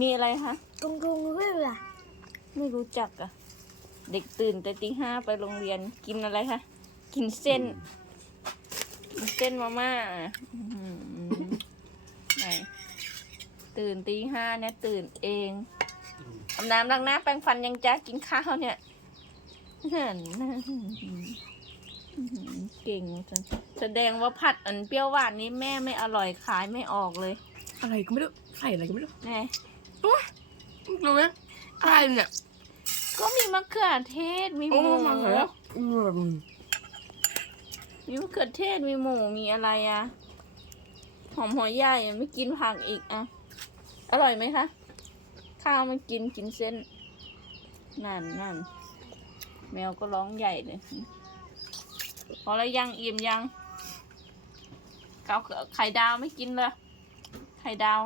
มีอะไรคะ กงกงเรื่องล่ะ ไม่รู้จักอะเด็กตื่นแต่ตี 5ไปโรงเรียนกินอะไรคะกินเส้นมาม่าไหนตื่นตี 5เนี่ยตื่นเองอาบน้ำล้างหน้าแปรงฟันยังจ้ากินข้าวเนี่ยเก่งจังแสดงว่าผัดอันเปรี้ยวหวานนี้แม่ไม่อร่อยขายไม่ออกเลย อะไรก็ไม่รู้ใส่อะไรก็ไม่รู้ ไง รู้ไหมอะไรเนี่ย ก็มีมะเขือเทศมีห โอ้ มู มาแล้ว มีมะเขือเทศมีหมูมีอะไรอะหอมหัวใหญ่ไม่กินผักอีกอะอร่อยไหมคะข้าวไม่กินเส้นนั่นแมวก็ร้องใหญ่เลยพอแล้วยังอิ่มยังเกาไข่ดาวไม่กินเลยไข่ดาว